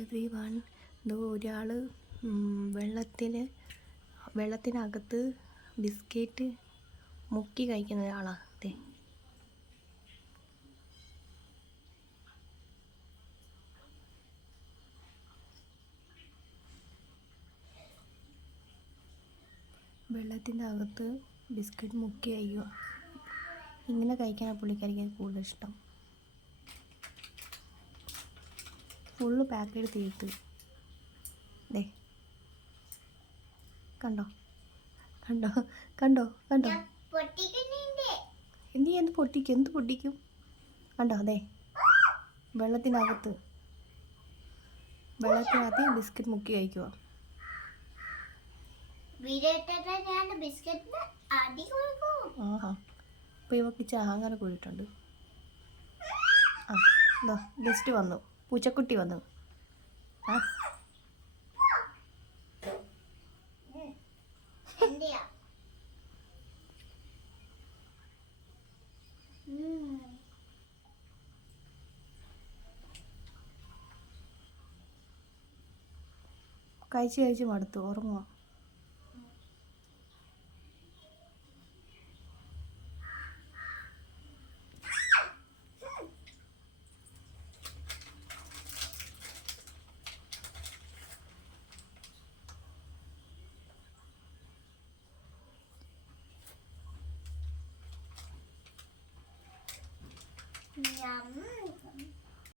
Everyone. ഇത് ഒരാൾ വെള്ളത്തിനകത്ത് biscuit മുക്കി കഴിക്കുന്ന ഒരാളാണ്. അതെ, വെള്ളത്തിൻ്റെ അകത്ത് ബിസ്ക്കറ്റ് മുക്കി കഴിക്കുക. ഇങ്ങനെ കഴിക്കാനാണ് പുള്ളിക്കാരിക്ക് കൂടുതൽ ഇഷ്ടം. ഫുള്ള് പാക്ക് ചെയ്ത് തീർത്ത്. ദേ കണ്ടോ കണ്ടോ കണ്ടോ കണ്ടോ, നീ എന്ത് പൊട്ടിക്കും കണ്ടോ. അതെ, വെള്ളത്തിനകത്ത് ബിസ്ക്കറ്റ് മുക്കി കഴിക്കുക. ആഹാ, അപ്പോൾ ഇവക്ക് ചാങ്ങര കൂടിയിട്ടുണ്ട്. ആ, ഗസ്റ്റ് വന്നു, പൂച്ചക്കുട്ടി വന്നു. ആ, കഴിച്ച് മടുത്തു, ഉറങ്ങുക. Yum.